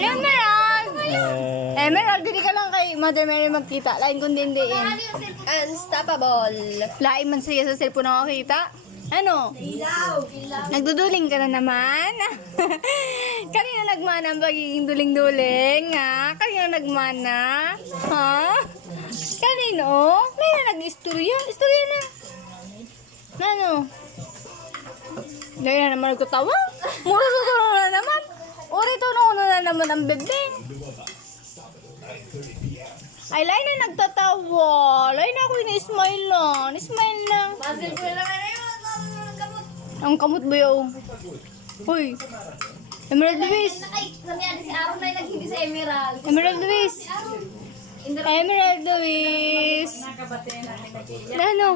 Yan meron! Emerald, hindi ka lang kay Mother Mary magkita. Lain kong dindiin. Unstoppable. Lain man siya sa cellphone nakakita. Ano? Nagduduling ka na naman? Kanina nagmana ang pagiging duling-duling, ha? Kanina nagmana? Ha? Kanino? May na nag-istorya? Istorya na. Ano? Dahil na naman nagkatawa. Mura na naman. Uri to na naman ang bebe. Ay, lain na nagtatawa. Lain na ako ini-smile lang. Ni-smile lang. Puzzle ko lang na yun. Ang kamot ba yun? Hoy. Emerald Luis. Sabi si Aaron na naghindi sa Emerald. Emerald Luis. Emerald Luis. Ano?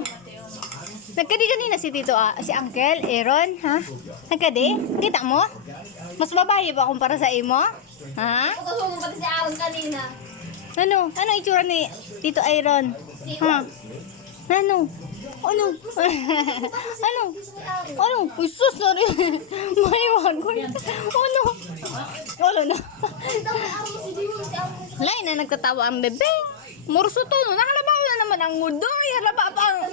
Nagkadi kanina si Tito, si Uncle, Aaron, ha? Nagkadi? Kita mo? Mas babae ba kumpara sa imo? Ha? Pagkasumo pati si Aaron kanina. Ano? Ano itsura ni Tito Aaron? Ha? Ano? Ano? Ano? Ano? Uy, sus, sorry. Maliwag ko. Ano? Wala na. Lain na nagtatawa ang bebe. Murso to, no? Nakalabaw na naman ang ngudoy. Halaba pa ang...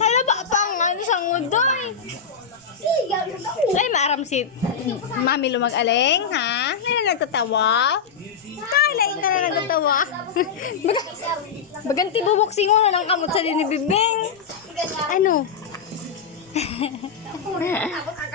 Halaba pa ang ano sa ngudoy. Ay, maaram si Mami Lumag-aling, ha? Lain na nagtatawa. Ay, lain ka na nagtatawa. Baganti bubuksing mo na ng kamot sa dinibibing. Ano?